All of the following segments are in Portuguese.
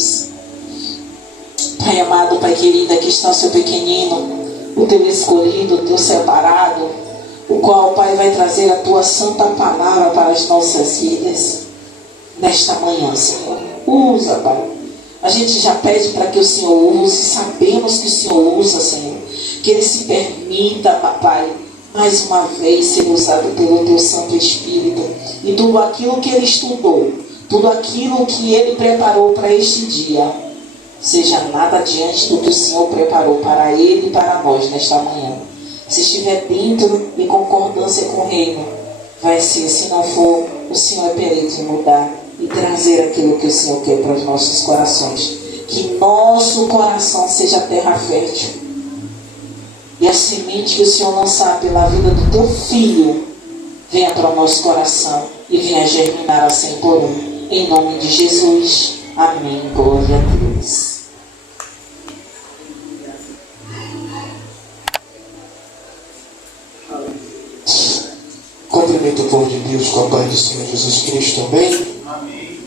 Deus. Pai amado, Pai querido, aqui está o seu pequenino, o teu escolhido, o teu separado, o qual, Pai, vai trazer a tua santa palavra para as nossas vidas nesta manhã, Senhor. Usa, Pai. A gente já pede para que o Senhor use, sabemos que o Senhor usa, Senhor. Que Ele se permita, Papai, mais uma vez ser usado pelo Teu Santo Espírito. E tudo aquilo que Ele estudou, tudo aquilo que Ele preparou para este dia, seja nada diante do que o Senhor preparou para Ele e para nós nesta manhã. Se estiver dentro em concordância com o reino, vai ser. Se não for, o Senhor é perito em mudar e trazer aquilo que o Senhor quer para os nossos corações. Que nosso coração seja terra fértil. E a semente que o Senhor lançar pela vida do teu filho venha para o nosso coração e venha germinar a 100 por 1. Em nome de Jesus. Amém. Glória a Deus. Cumprimento o povo de Deus com a paz do Senhor Jesus Cristo também. Amém.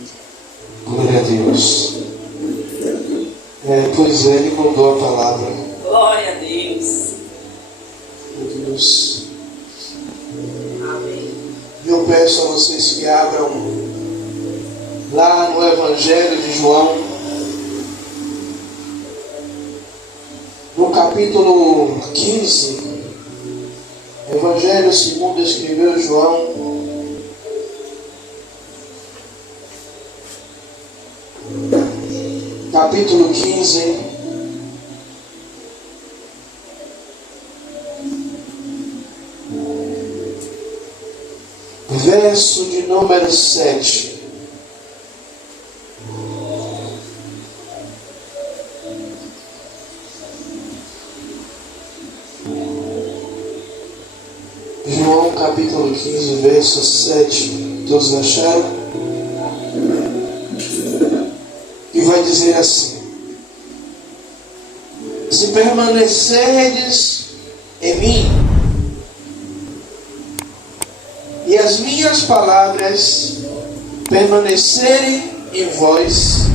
Glória a Deus. Pois é, Ele mudou a palavra. Glória a Deus. Meu Deus. Amém. Eu peço a vocês que abram lá no Evangelho de João, no capítulo 15. Evangelho segundo escreveu João, capítulo 15, verso de número 7. João capítulo 15, verso 7. Todos acharam? E vai dizer assim: se permanecerdes em mim, e as minhas palavras permanecerem em vós,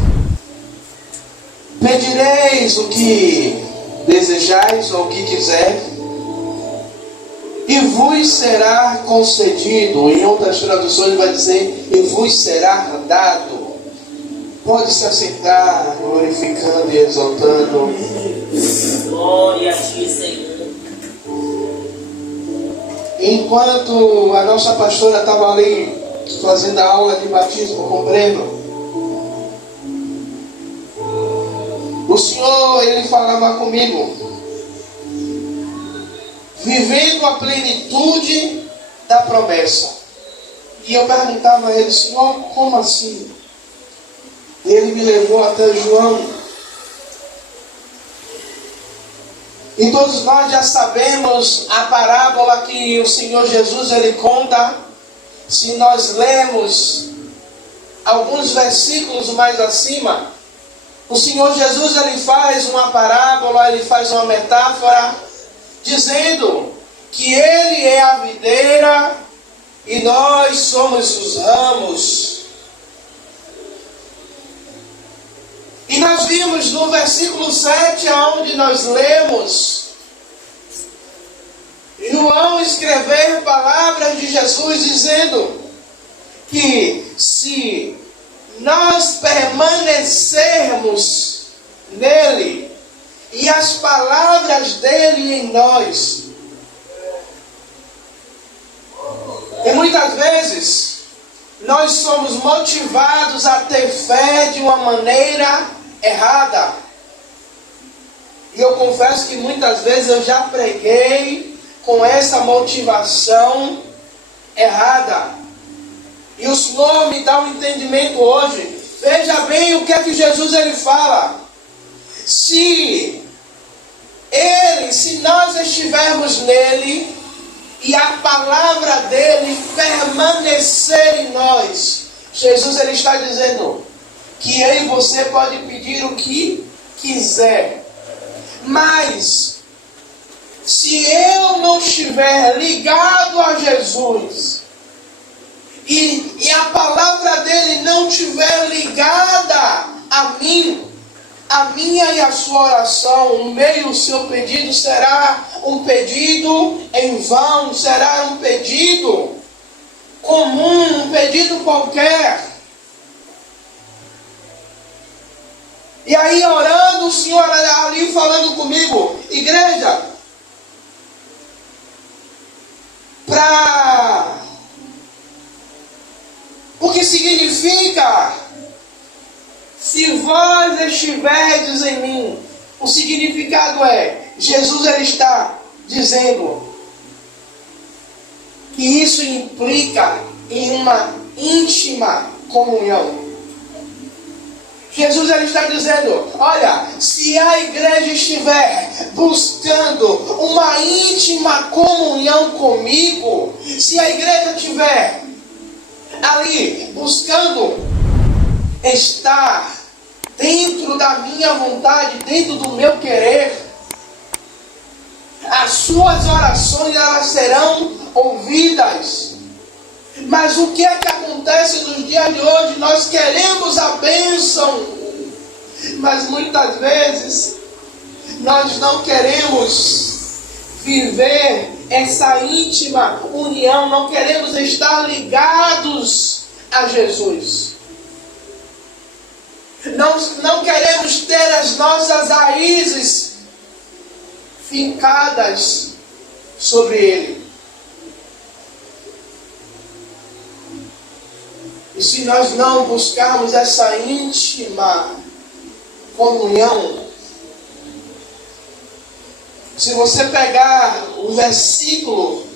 pedireis o que desejais ou o que quiser, e vos será concedido. Em outras traduções vai dizer: e vos será dado. Pode se assentar, glorificando e exaltando. Glória a Ti, Senhor. Enquanto a nossa pastora estava ali fazendo a aula de batismo com o Breno, o Senhor, Ele falava comigo, vivendo a plenitude da promessa. E eu perguntava a Ele: Senhor, como assim? Ele me levou até João. E todos nós já sabemos a parábola que o Senhor Jesus Ele conta. Se nós lermos alguns versículos mais acima, o Senhor Jesus Ele faz uma parábola, Ele faz uma metáfora, dizendo que Ele é a videira e nós somos os ramos. E nós vimos no versículo 7, onde nós lemos João escrever palavras de Jesus dizendo que se nós permanecermos nele e as palavras dele em nós, e muitas vezes nós somos motivados a ter fé de uma maneira errada. E eu confesso que muitas vezes eu já preguei com essa motivação errada. E o Senhor me dá um entendimento hoje. Veja bem o que é que Jesus Ele fala. Se nós estivermos nele e a palavra dele permanecer em nós, Jesus Ele está dizendo que eu e você pode pedir o que quiser, mas se eu não estiver ligado a Jesus e a palavra dele não estiver ligada a mim assim, a minha e a sua oração, o meu e o seu pedido será um pedido em vão, será um pedido comum, um pedido qualquer. E aí orando, o Senhor ali falando comigo, igreja, o que significa, se vós estiverdes em mim, o significado é, Jesus ele está dizendo que isso implica em uma íntima comunhão. Jesus ele está dizendo, olha, se a igreja estiver buscando uma íntima comunhão comigo, se a igreja estiver ali buscando estar dentro da minha vontade, dentro do meu querer, as suas orações elas serão ouvidas. Mas o que é que acontece nos dias de hoje? Nós queremos a bênção, mas muitas vezes nós não queremos viver essa íntima união, não queremos estar ligados a Jesus. Não queremos ter as nossas raízes fincadas sobre Ele. E se nós não buscarmos essa íntima comunhão, se você pegar o versículo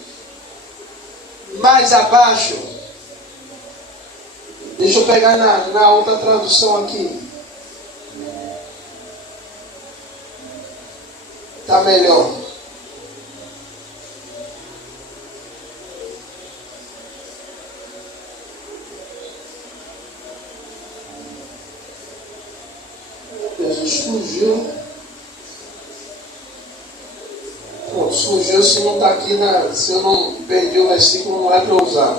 mais abaixo, deixa eu pegar na outra tradução aqui. Está melhor. Surgiu. Pronto, surgiu. Se não está aqui, se eu não perdi o versículo, não é para usar.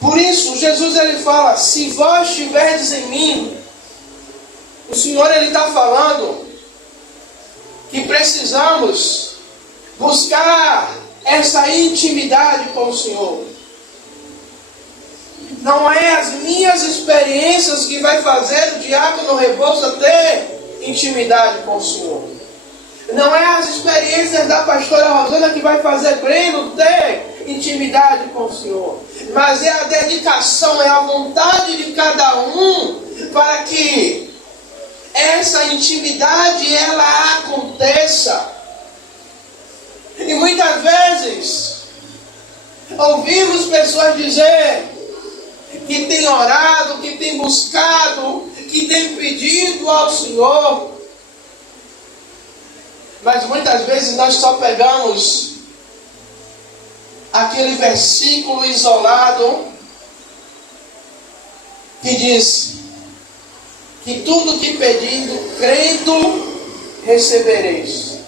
Por isso, Jesus ele fala, se vós estiverdes em mim, o Senhor ele está falando que precisamos buscar essa intimidade com o Senhor. Não é as minhas experiências que vai fazer o diácono Rebouça ter intimidade com o Senhor. Não é as experiências da pastora Rosana que vai fazer Breno ter intimidade com o Senhor. Mas é a dedicação, é a vontade de cada um para que essa intimidade ela aconteça. E muitas vezes ouvimos pessoas dizer que tem orado, que tem buscado, que tem pedido ao Senhor. Mas muitas vezes nós só pegamos aquele versículo isolado que diz que tudo que pedindo, crendo, recebereis.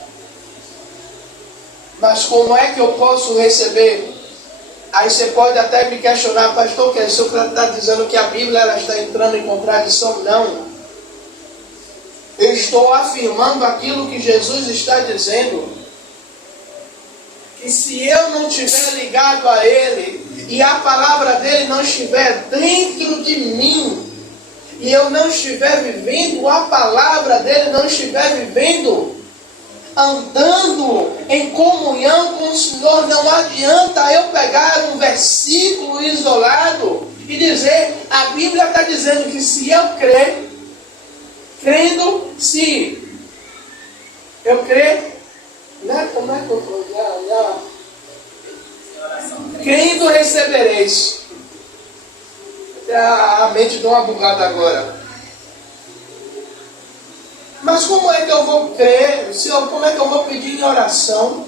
Mas como é que eu posso receber? Aí você pode até me questionar, pastor, que o senhor está dizendo que a Bíblia ela está entrando em contradição? Não. Eu estou afirmando aquilo que Jesus está dizendo. Que se eu não estiver ligado a Ele, e a palavra dEle não estiver dentro de mim, e eu não estiver vivendo a palavra dEle, não estiver vivendo, andando em comunhão com o Senhor, não adianta eu pegar um versículo isolado e dizer, a Bíblia está dizendo que se eu crer, crendo, se eu crer, né? Como é que eu vou crendo recebereis. A mente deu uma bugada agora. Mas como é que eu vou crer? Como é que eu vou pedir em oração?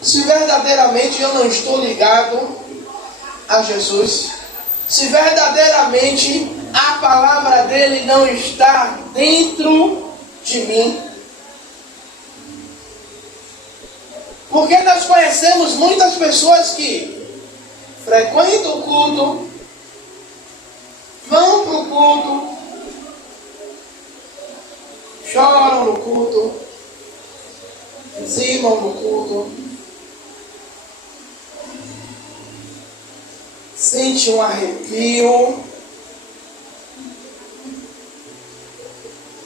Se verdadeiramente eu não estou ligado a Jesus, se verdadeiramente a palavra dele não está dentro de mim. Porque nós conhecemos muitas pessoas que frequentam o culto, vão para o culto, choram no culto, dizimam no culto, sente um arrepio,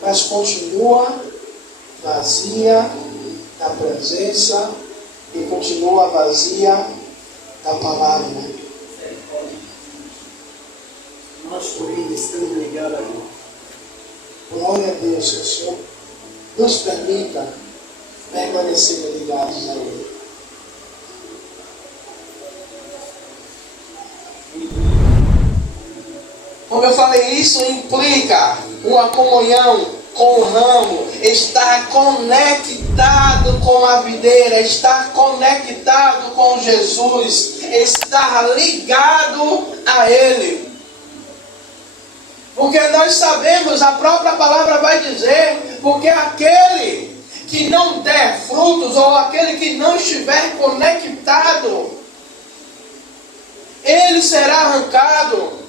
mas continua vazia da presença e continua vazia da palavra. Nós por ele estamos ligados a Ele. Glória a Deus, que o Senhor nos permita permanecer ligados a Ele. Como eu falei, isso implica uma comunhão com o ramo, estar conectado com a videira, estar conectado com Jesus, estar ligado a Ele. Porque nós sabemos, a própria palavra vai dizer, porque aquele que não der frutos, ou aquele que não estiver conectado, ele será arrancado.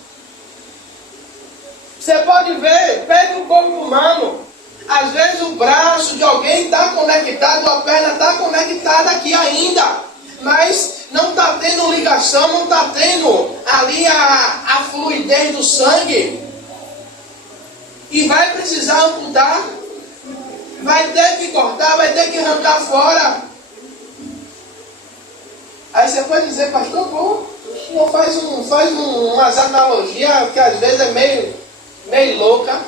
Você pode ver, pega o corpo humano. Às vezes o braço de alguém está conectado, a perna está conectada aqui ainda. Mas não está tendo ligação, não está tendo ali a fluidez do sangue. E vai precisar amputar. Vai ter que cortar, vai ter que arrancar fora. Aí você pode dizer, pastor, pô, o senhor faz umas analogias que às vezes é meio louca,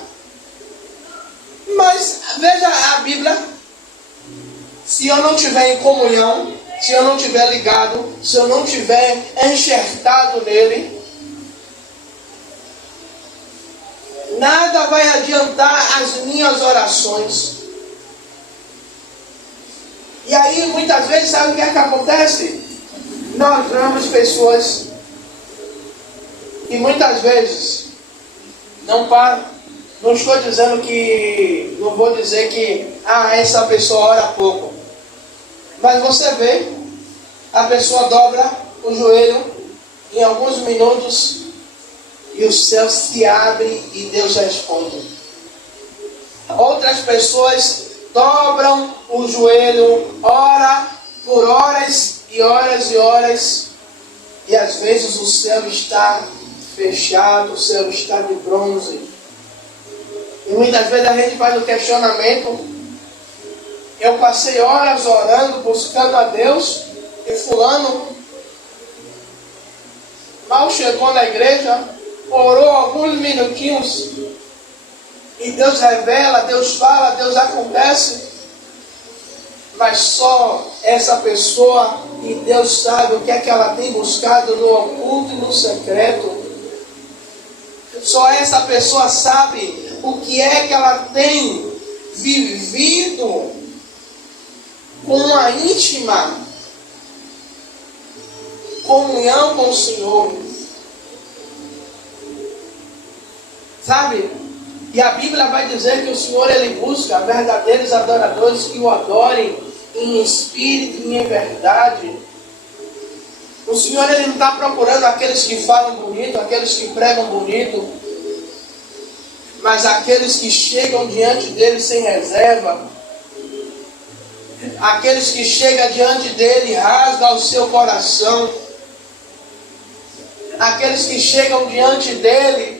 mas veja a Bíblia. Se eu não estiver em comunhão, se eu não estiver ligado, se eu não estiver enxertado nele, nada vai adiantar as minhas orações. E aí muitas vezes, sabe o que é que acontece? Nós vemos pessoas que muitas vezes não para. Não estou dizendo que, não vou dizer que essa pessoa ora pouco. Mas você vê, a pessoa dobra o joelho em alguns minutos e o céu se abre e Deus responde. Outras pessoas dobram o joelho, ora por horas e horas e horas, e às vezes o céu está fechado, o céu está de bronze. E muitas vezes a gente faz o questionamento: eu passei horas orando, buscando a Deus, e fulano mal chegou na igreja, orou alguns minutinhos, e Deus revela, Deus fala, Deus acontece. Mas só essa pessoa, e Deus sabe o que é que ela tem buscado no oculto e no secreto. Só essa pessoa sabe o que é que ela tem vivido com uma íntima comunhão com o Senhor. Sabe? E a Bíblia vai dizer que o Senhor, Ele busca verdadeiros adoradores que o adorem em espírito e em verdade. O Senhor, Ele não está procurando aqueles que falam bonito, aqueles que pregam bonito, mas aqueles que chegam diante dele sem reserva, aqueles que chegam diante dele e rasgam o seu coração, aqueles que chegam diante dele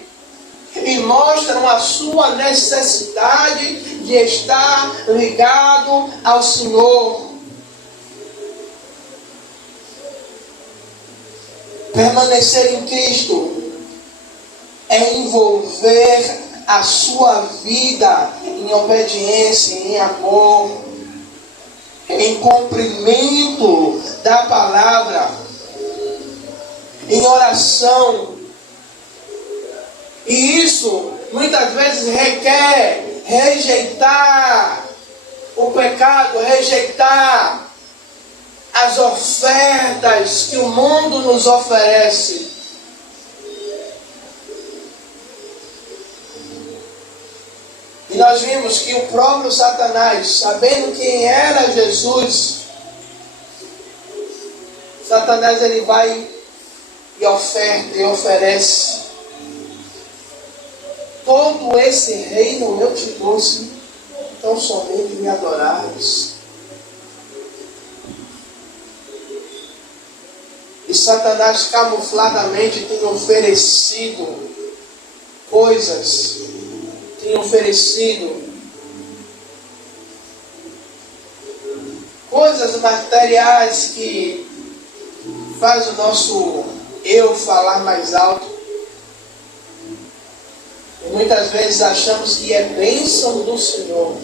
e mostram a sua necessidade de estar ligado ao Senhor. Permanecer em Cristo é envolver a sua vida em obediência, em amor, em cumprimento da palavra, em oração. E isso muitas vezes requer rejeitar o pecado, rejeitar as ofertas que o mundo nos oferece. E nós vimos que o próprio Satanás, sabendo quem era Jesus, Satanás ele vai e oferta e oferece. Todo esse reino eu te trouxe, então somente me adorares. E Satanás camufladamente tem oferecido coisas, tem oferecido coisas materiais que faz o nosso eu falar mais alto. E muitas vezes achamos que é bênção do Senhor.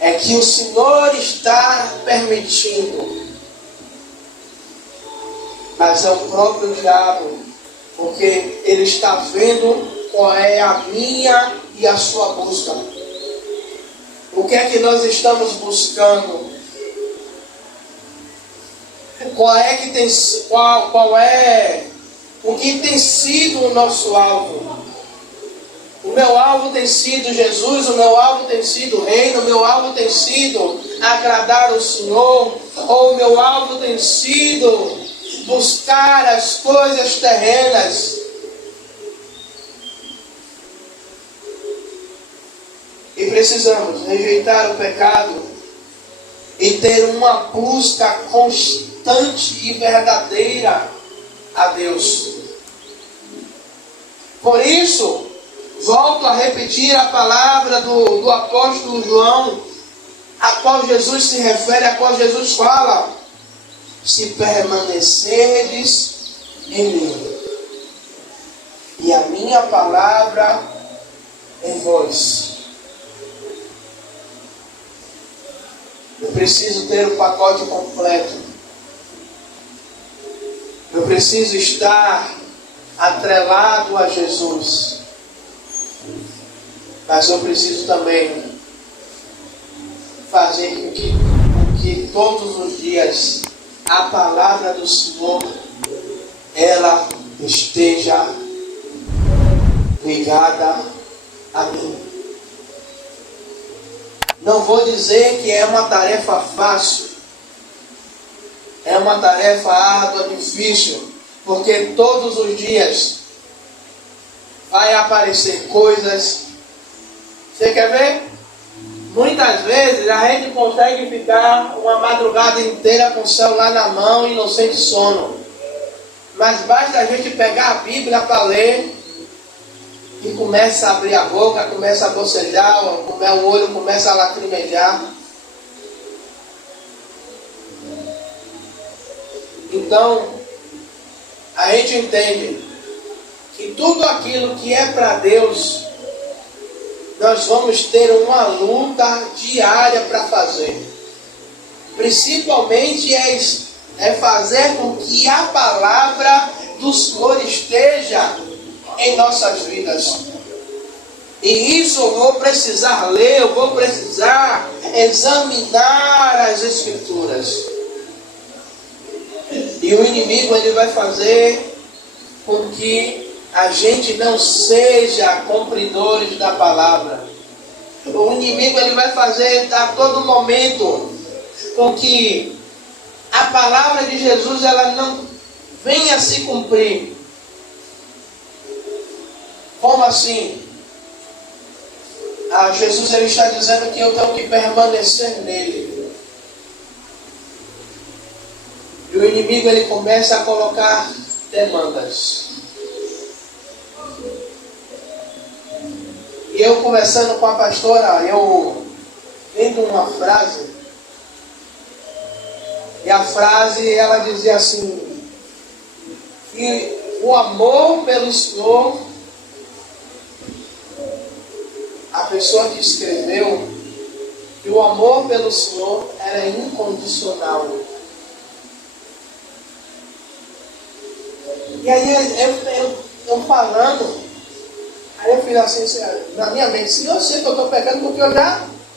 É que o Senhor está permitindo. Mas é o próprio diabo, porque ele está vendo qual é a minha e a sua busca. O que é que nós estamos buscando? Qual é o que tem sido o nosso alvo? O meu alvo tem sido Jesus, o meu alvo tem sido o reino, o meu alvo tem sido agradar o Senhor, ou o meu alvo tem sido buscar as coisas terrenas. E precisamos rejeitar o pecado e ter uma busca constante e verdadeira a Deus. Por isso, volto a repetir a palavra do apóstolo João, a qual Jesus se refere, a qual Jesus fala: se permanecerdes em mim, e a minha palavra em vós. Eu preciso ter o pacote completo. Eu preciso estar atrelado a Jesus. Mas eu preciso também fazer com que todos os dias a palavra do Senhor ela esteja ligada a mim. Não vou dizer que é uma tarefa fácil, é uma tarefa árdua, difícil, porque todos os dias vai aparecer coisas. Você quer ver? Muitas vezes a gente consegue ficar uma madrugada inteira com o celular na mão e não sente sono. Mas basta a gente pegar a Bíblia para ler e começa a abrir a boca, começa a bocejar, o olho começa a lacrimejar. Então, a gente entende que tudo aquilo que é para Deus, nós vamos ter uma luta diária para fazer. Principalmente é fazer com que a palavra do Senhor esteja em nossas vidas. E isso eu vou precisar ler, eu vou precisar examinar as Escrituras. E o inimigo ele vai fazer com que a gente não seja cumpridores da palavra. O inimigo ele vai fazer a todo momento com que a palavra de Jesus ela não venha se cumprir. Como assim? Jesus ele está dizendo que eu tenho que permanecer nele. E o inimigo ele começa a colocar demandas. E eu conversando com a pastora, eu vendo uma frase. E a frase ela dizia assim: que o amor pelo Senhor, a pessoa que escreveu, que o amor pelo Senhor era incondicional. E aí eu falando, aí eu fiz assim, na minha mente, se eu sei que eu estou pecando, porque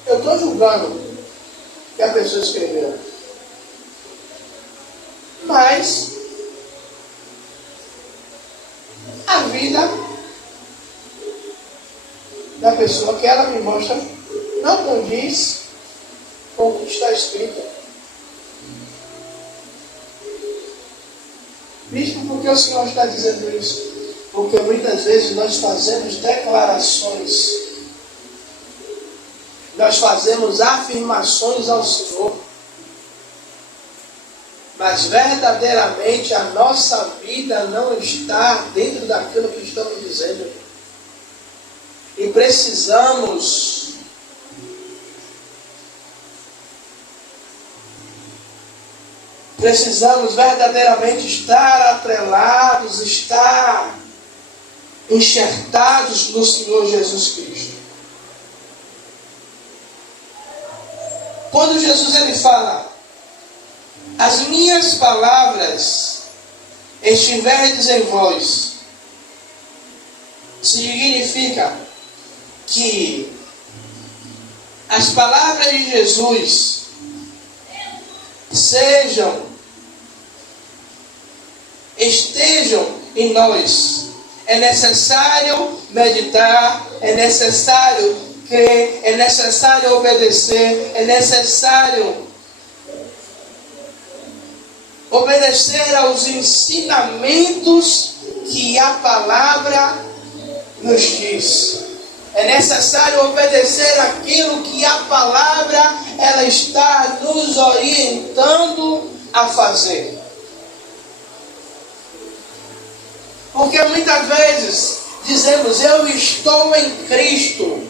eu estou julgando o que a pessoa escreveu. Mas a vida da pessoa que ela me mostra não condiz com o que está escrito. Bispo, por que o Senhor está dizendo isso? Porque muitas vezes nós fazemos declarações, nós fazemos afirmações ao Senhor, mas verdadeiramente a nossa vida não está dentro daquilo que estamos dizendo. E precisamos verdadeiramente estar atrelados, estar enxertados no Senhor Jesus Cristo. Quando Jesus ele fala, as minhas palavras estiverdes em vós, significa que as palavras de Jesus estejam em nós. É necessário meditar, é necessário crer, é necessário obedecer, é necessário obedecer aos ensinamentos que a palavra nos diz. É necessário obedecer aquilo que a palavra ela está nos orientando a fazer. Porque muitas vezes dizemos, eu estou em Cristo.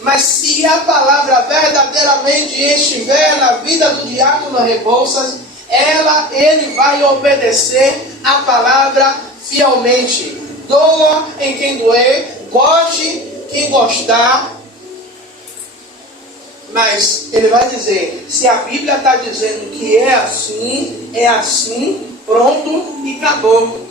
Mas se a palavra verdadeiramente estiver na vida do diácono Rebouças, ele vai obedecer a palavra fielmente. Doa em quem doer, goste quem gostar. Mas ele vai dizer, se a Bíblia está dizendo que é assim, pronto e acabou.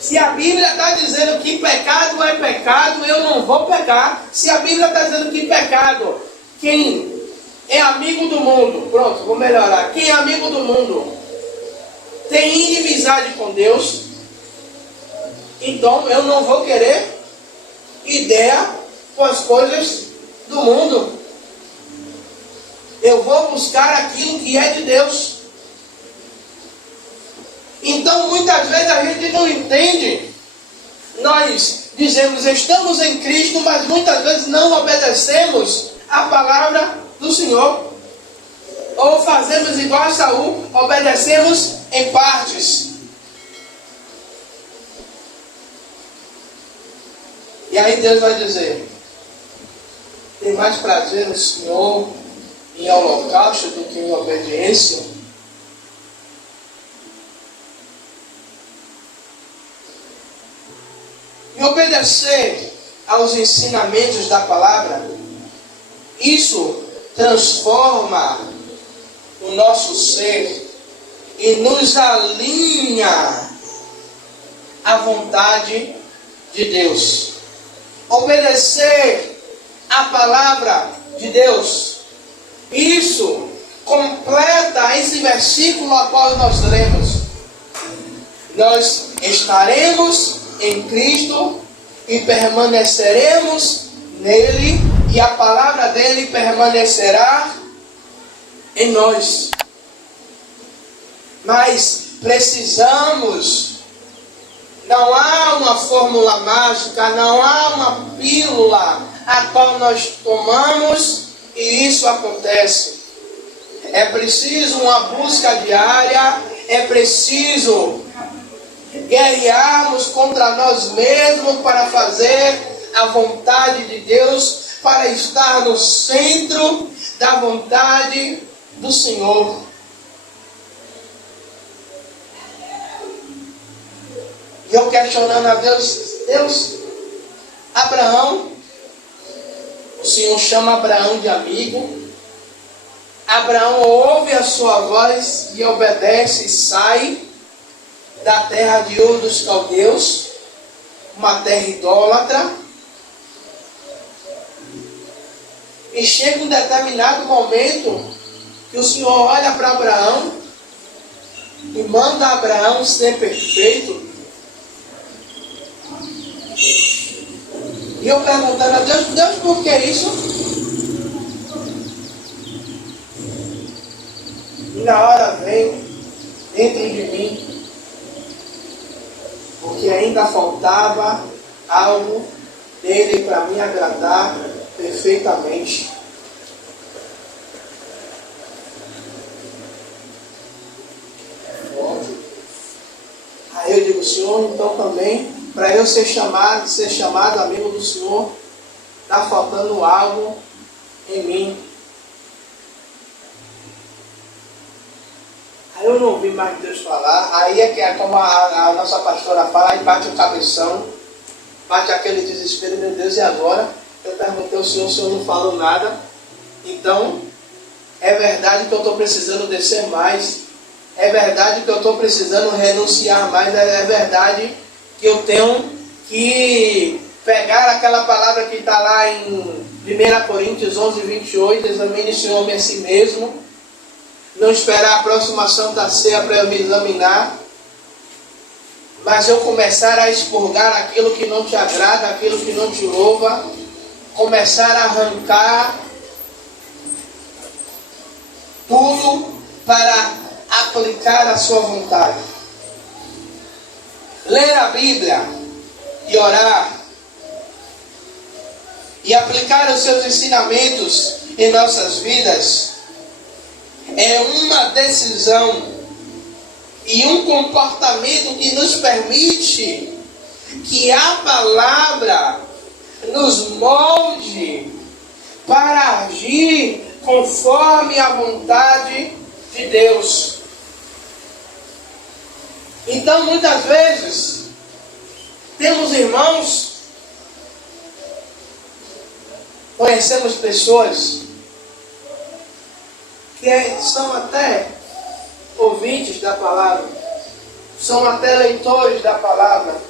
Se a Bíblia está dizendo que pecado é pecado, eu não vou pecar. Se a Bíblia está dizendo que pecado, quem é amigo do mundo, pronto, vou melhorar. Quem é amigo do mundo tem inimizade com Deus, então eu não vou querer ideia com as coisas do mundo. Eu vou buscar aquilo que é de Deus. Então, muitas vezes a gente não entende. Nós dizemos, estamos em Cristo, mas muitas vezes não obedecemos a palavra do Senhor. Ou fazemos igual a Saul, obedecemos em partes. E aí Deus vai dizer, tem mais prazer no Senhor em holocausto do que em obediência? E obedecer aos ensinamentos da palavra, isso transforma o nosso ser e nos alinha à vontade de Deus. Obedecer a palavra de Deus, isso completa esse versículo a qual nós lemos. Nós estaremos em Cristo e permaneceremos nele, e a palavra dele permanecerá em nós. Mas precisamos, não há uma fórmula mágica, não há uma pílula a qual nós tomamos e isso acontece. É preciso uma busca diária, é preciso guerrearmos contra nós mesmos para fazer a vontade de Deus, para estar no centro da vontade do Senhor. E eu questionando a Deus, Abraão, o Senhor chama Abraão de amigo. Abraão ouve a sua voz e obedece e sai da terra de Ur dos Caldeus, uma terra idólatra. E chega um determinado momento que o Senhor olha para Abraão e manda Abraão ser perfeito. E eu perguntando a Deus, por que isso? E na hora vem dentro de mim, porque ainda faltava algo dele para me agradar perfeitamente. Aí eu digo, Senhor, então também, para eu ser chamado amigo do Senhor, está faltando algo em mim. Aí eu não ouvi mais Deus falar. Aí é que é como a nossa pastora fala, aí bate o cabeção, bate aquele desespero, meu Deus, e agora? Eu perguntei ao Senhor, o Senhor não falou nada. Então, é verdade que eu estou precisando descer mais. É verdade que eu estou precisando renunciar mais. É verdade que eu tenho que pegar aquela palavra que está lá em 1 Coríntios 11, 28. Examine-se o homem a si mesmo. Não esperar a próxima Santa Ceia para eu me examinar. Mas eu começar a expurgar aquilo que não te agrada, aquilo que não te louva. Começar a arrancar tudo para aplicar a sua vontade. Ler a Bíblia e orar e aplicar os seus ensinamentos em nossas vidas é uma decisão e um comportamento que nos permite que a palavra nos molde para agir conforme a vontade de Deus. Então, muitas vezes, temos irmãos, conhecemos pessoas que são até ouvintes da palavra, são até leitores da palavra,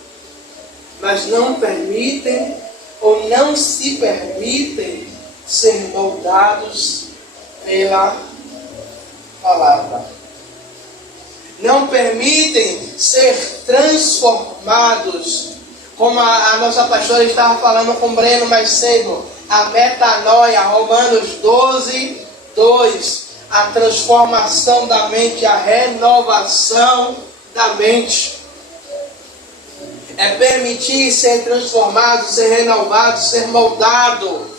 mas não permitem ou não se permitem ser moldados pela palavra. Não permitem ser transformados, como a nossa pastora estava falando com o Breno mais cedo, a metanoia, Romanos 12, 2, a transformação da mente, a renovação da mente. É permitir ser transformado, ser renovado, ser moldado.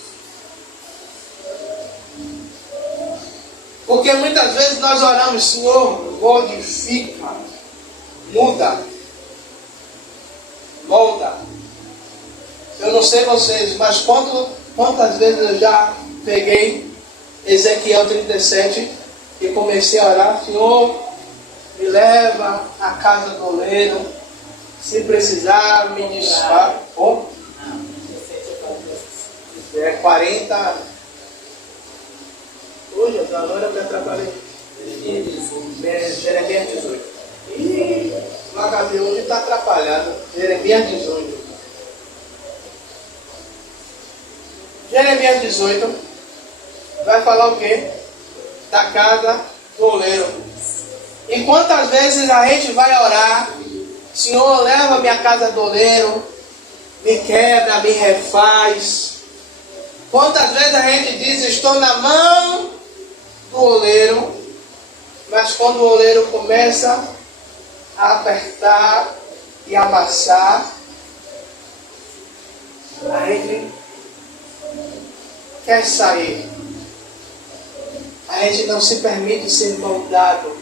Porque muitas vezes nós oramos, Senhor, modifica, muda, molda. Eu não sei vocês, mas quantas vezes eu já peguei Ezequiel 37 e comecei a orar, Senhor, me leva à casa do oleiro, se precisar me desfaz. Oh, é 40. Hoje, agora eu me atrapalhei. Jeremias 18. Ih, o HD hoje está atrapalhado. Jeremias 18. Jeremias 18 vai falar o quê? Da casa do oleiro. E quantas vezes a gente vai orar, Senhor, leva minha casa do oleiro, me quebra, me refaz. Quantas vezes a gente diz, estou na mão do oleiro, mas quando o oleiro começa a apertar e amassar, a gente quer sair. A gente não se permite ser moldado.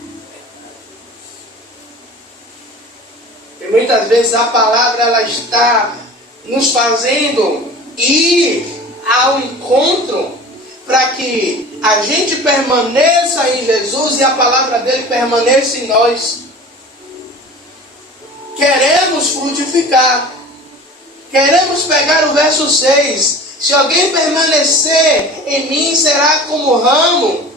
E muitas vezes a palavra ela está nos fazendo ir ao encontro para que a gente permaneça em Jesus e a palavra dele permaneça em nós. Queremos frutificar. Queremos pegar o verso 6. Se alguém permanecer em mim, será como ramo.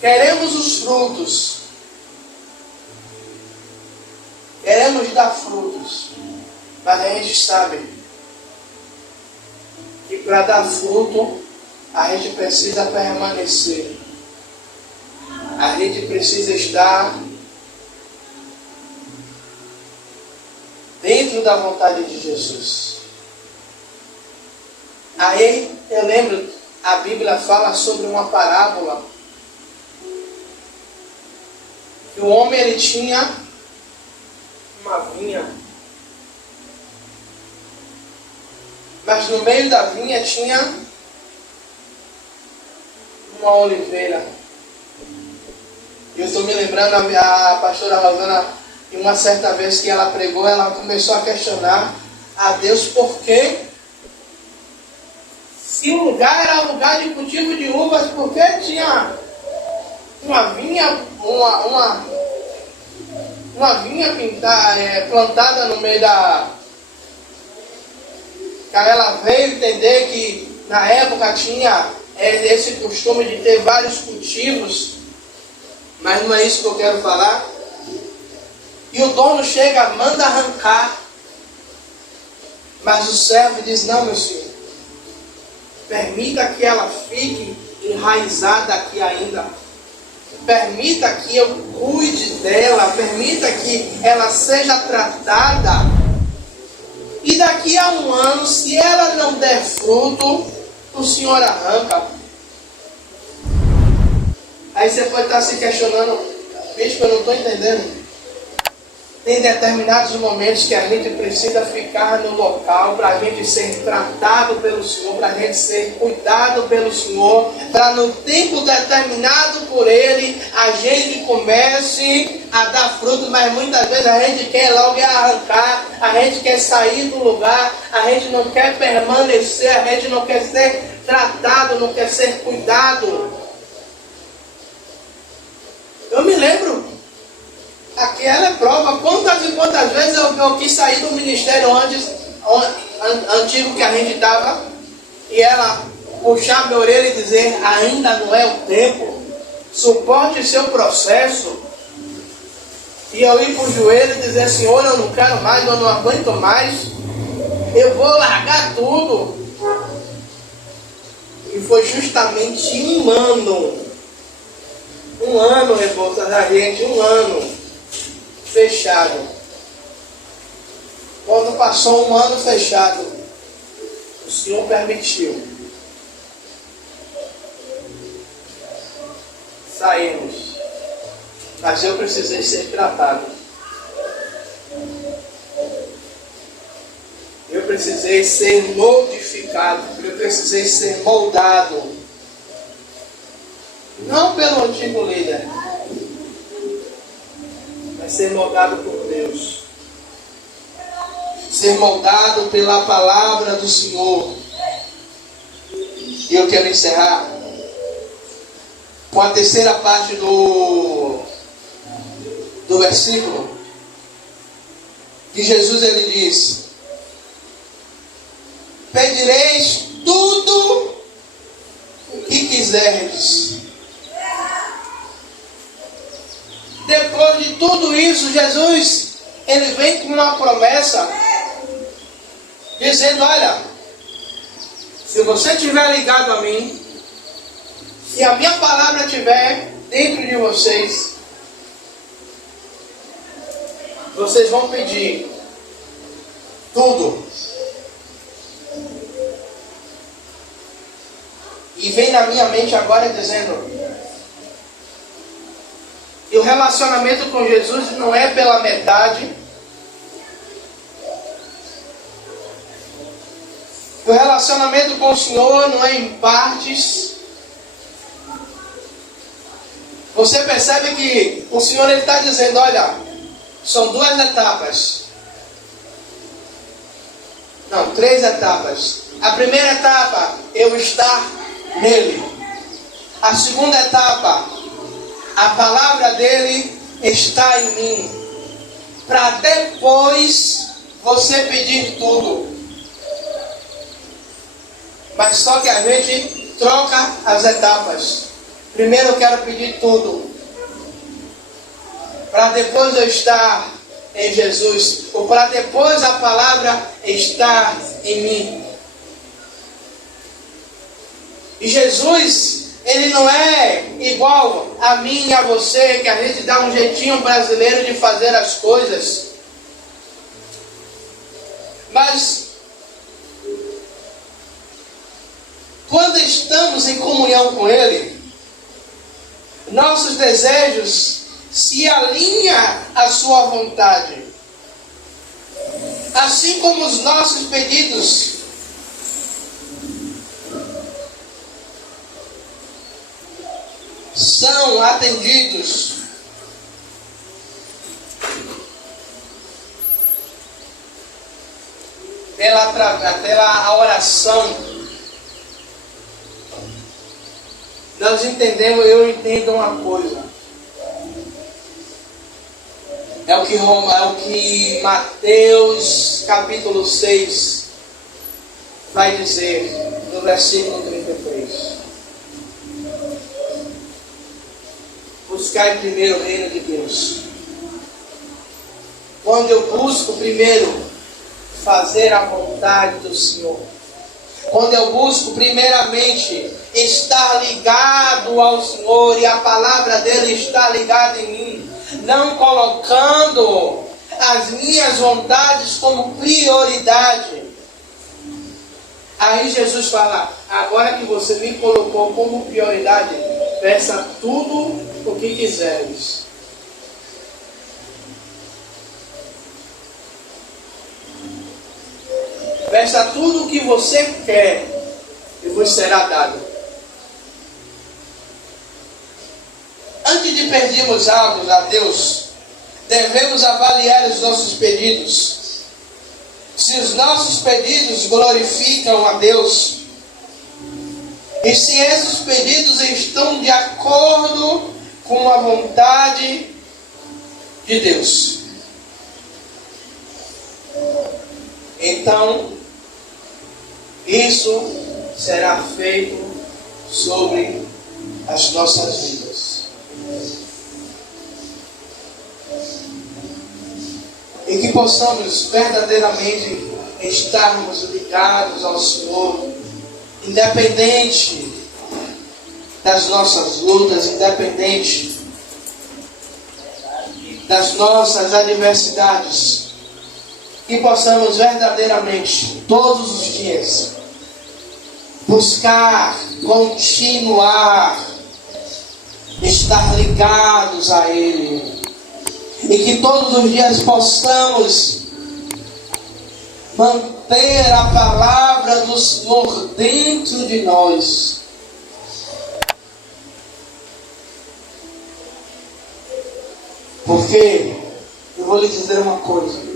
Queremos os frutos. Queremos dar frutos. Mas a gente sabe que para dar fruto, a gente precisa permanecer. A gente precisa estar dentro da vontade de Jesus. Aí eu lembro, a Bíblia fala sobre uma parábola E o homem, ele tinha uma vinha. Mas no meio da vinha tinha uma oliveira. Eu estou me lembrando, a pastora Rosana, em uma certa vez que ela pregou, ela começou a questionar a Deus por quê. Se o lugar era lugar de cultivo de uvas, por que tinha uma vinha, uma vinha plantada no meio da... Ela veio entender que na época tinha esse costume de ter vários cultivos, mas não é isso que eu quero falar. E o dono chega, manda arrancar, mas o servo diz: não, meu senhor, permita que ela fique enraizada aqui ainda, permita que eu cuide dela, permita que ela seja tratada, e daqui a um ano, se ela não der fruto, o senhor arranca. Aí você pode estar se questionando: bispo, eu não estou entendendo. Tem determinados momentos que a gente precisa ficar no local para a gente ser tratado pelo Senhor, para a gente ser cuidado pelo Senhor, para no tempo determinado por Ele, a gente comece a dar fruto, mas muitas vezes a gente quer logo arrancar, a gente quer sair do lugar, a gente não quer permanecer, a gente não quer ser tratado, não quer ser cuidado. Eu me lembro, aquela é prova, quantas e quantas vezes eu quis sair do ministério antigo que a gente estava, e ela puxar minha orelha e dizer: ainda não é o tempo, suporte seu processo. E eu ir para o joelho e dizer: Senhor, eu não quero mais, eu não aguento mais, eu vou largar tudo. E foi justamente um ano, Rebouças, da gente, um ano fechado. Quando passou um ano fechado, o Senhor permitiu saímos, mas eu precisei ser tratado. Eu precisei ser modificado, eu precisei ser moldado, não pelo antigo líder, ser moldado por Deus, ser moldado pela palavra do Senhor. E eu quero encerrar com a terceira parte do versículo, que Jesus ele diz: pedireis tudo o que quiserdes. Depois de tudo isso, Jesus, ele vem com uma promessa, dizendo: olha, se você estiver ligado a mim, se a minha palavra estiver dentro de vocês, vocês vão pedir tudo. E vem na minha mente agora dizendo: e o relacionamento com Jesus não é pela metade. O relacionamento com o Senhor não é em partes. Você percebe que o Senhor está dizendo: olha, são duas etapas. Não, três etapas. A primeira etapa, eu estar nele. A segunda etapa, a palavra dele está em mim, para depois você pedir tudo. Mas só que a gente troca as etapas. Primeiro eu quero pedir tudo, para depois eu estar em Jesus, ou para depois a palavra estar em mim. E Jesus, ele não é igual a mim e a você, que a gente dá um jeitinho brasileiro de fazer as coisas. Mas quando estamos em comunhão com Ele, nossos desejos, se alinha à sua vontade. Assim como os nossos pedidos são atendidos pela oração, nós entendemos, eu entendo uma coisa. É o que Mateus capítulo 6 vai dizer no versículo 33. Buscar primeiro o reino de Deus. Quando eu busco primeiro fazer a vontade do Senhor, quando eu busco primeiramente estar ligado ao Senhor e a palavra dele está ligada em mim, não colocando as minhas vontades como prioridade, aí Jesus fala: agora que você me colocou como prioridade, peça tudo o que quiseres. Peça tudo o que você quer e vos será dado. Antes de pedirmos algo a Deus, devemos avaliar os nossos pedidos. Se os nossos pedidos glorificam a Deus, e se esses pedidos estão de acordo com a vontade de Deus, então isso será feito sobre as nossas vidas. E que possamos verdadeiramente estarmos ligados ao Senhor, independente das nossas lutas, independente das nossas adversidades. Que possamos verdadeiramente, todos os dias, buscar, continuar, estar ligados a Ele. E que todos os dias possamos manter a palavra do Senhor dentro de nós. Porque eu vou lhe dizer uma coisa.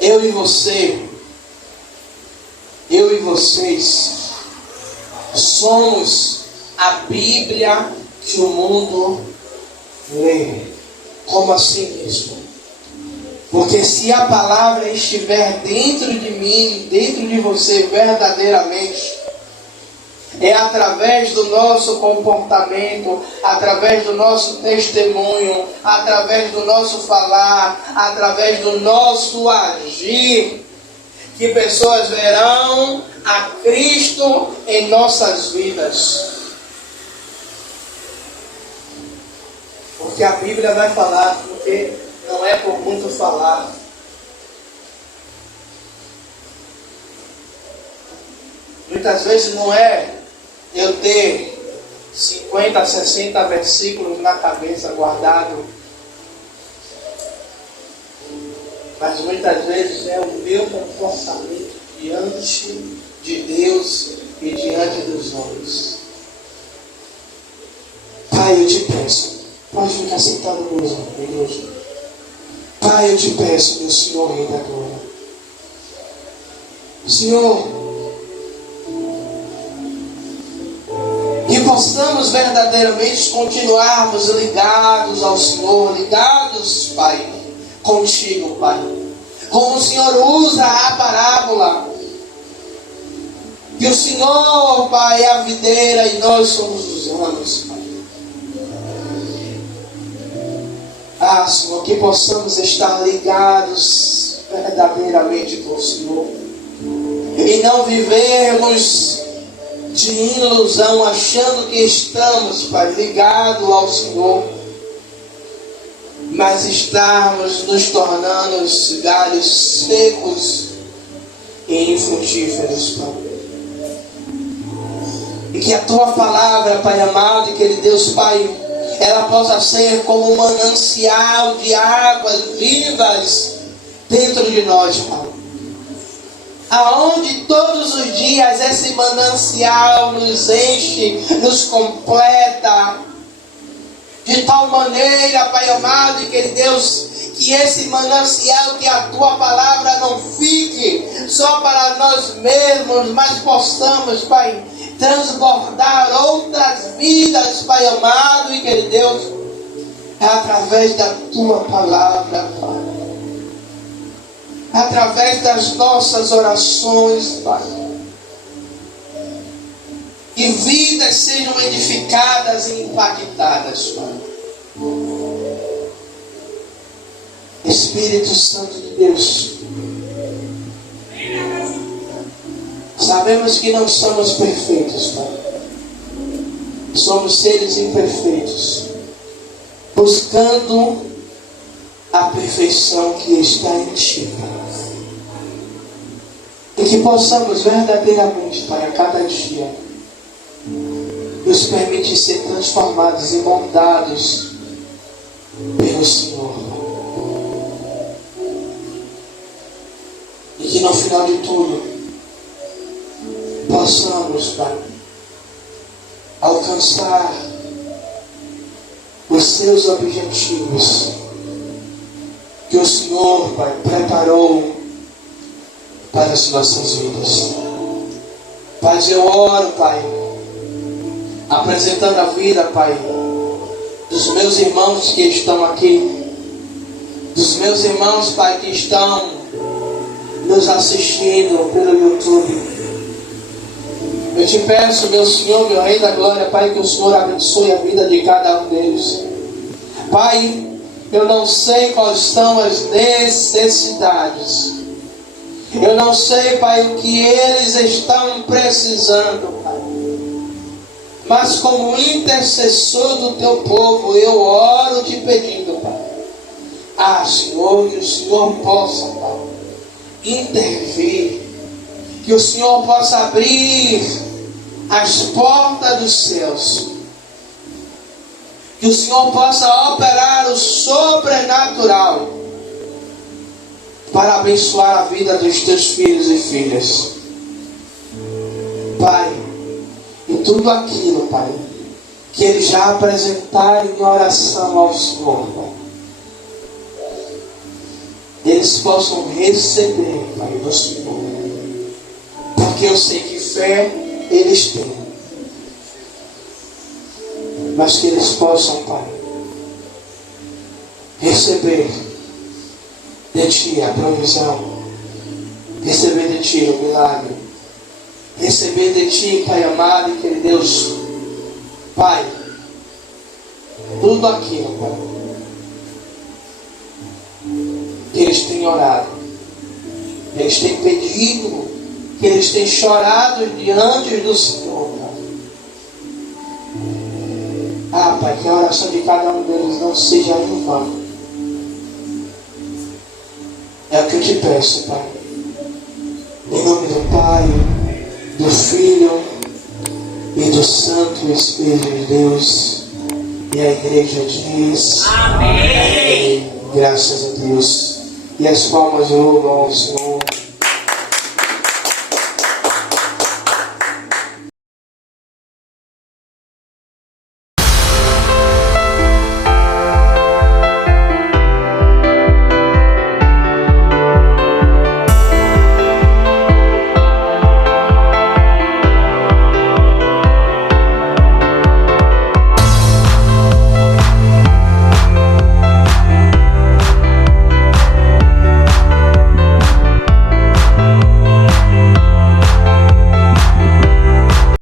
Eu e vocês somos a Bíblia que o mundo lê. Como assim mesmo? Porque se a palavra estiver dentro de mim, dentro de você verdadeiramente, é através do nosso comportamento, através do nosso testemunho, através do nosso falar, através do nosso agir, que pessoas verão a Cristo em nossas vidas. Porque a Bíblia vai falar, porque não é por muito falar. Muitas vezes não é eu ter 50, 60 versículos na cabeça guardado, mas muitas vezes é o meu comportamento diante de Deus e diante dos homens. Pai, eu te peço, pode ficar sentado mesmo, igreja. Pai, eu te peço, meu Senhor, Rei da Glória. Senhor, que possamos verdadeiramente continuarmos ligados ao Senhor, ligados, Pai, contigo, Pai. Como o Senhor usa a parábola, que o Senhor, Pai, é a videira e nós somos os ramos, Pai. Ah, Senhor, que possamos estar ligados verdadeiramente com o Senhor e não vivermos de ilusão, achando que estamos, Pai, ligados ao Senhor, mas estarmos nos tornando galhos secos e infrutíferos, Pai. E que a Tua palavra, Pai amado e querido Deus, Pai, ela possa ser como um manancial de águas vivas dentro de nós, Pai. Aonde todos os dias esse manancial nos enche, nos completa, de tal maneira, Pai amado e querido Deus, que esse manancial, que a Tua palavra não fique só para nós mesmos, mas possamos, Pai, transbordar outras vidas, Pai amado e querido Deus, através da Tua palavra, Pai. Através das nossas orações, Pai. Que vidas sejam edificadas e impactadas, Pai. Espírito Santo de Deus, sabemos que não somos perfeitos, Pai. Somos seres imperfeitos, buscando a perfeição que está em Ti, Pai. E que possamos verdadeiramente, Pai, a cada dia, nos permitir ser transformados e moldados pelo Senhor. E que no final de tudo, possamos, Pai, alcançar os Seus objetivos que o Senhor, Pai, preparou para as nossas vidas. Pai, eu oro, Pai, apresentando a vida, Pai, dos meus irmãos que estão aqui, dos meus irmãos, Pai, que estão nos assistindo pelo YouTube. Eu te peço, meu Senhor, meu Rei da Glória, Pai, que o Senhor abençoe a vida de cada um deles. Pai, eu não sei quais são as necessidades. Eu não sei, Pai, o que eles estão precisando, Pai. Mas como intercessor do Teu povo, eu oro te pedindo, Pai. Senhor, que o Senhor possa, Pai, intervir. Que o Senhor possa abrir as portas dos céus. Que o Senhor possa operar o sobrenatural para abençoar a vida dos Teus filhos e filhas. Pai, e tudo aquilo, Pai, que eles já apresentaram em oração ao Senhor, Pai, eles possam receber, Pai, do Senhor. Porque eu sei que fé eles têm. Mas que eles possam, Pai, receber de Ti a provisão, receber de Ti o milagre, receber de Ti, Pai amado e querido Deus, Pai, tudo aquilo, Pai, que eles têm orado, que eles têm pedido, que eles têm chorado diante do Senhor, Pai. Pai, que a oração de cada um deles não seja em vão. É o que eu te peço, Pai. Em nome do Pai, do Filho e do Santo Espírito de Deus. E a igreja diz: Amém. Graças a Deus. E as palmas louvam ao Senhor.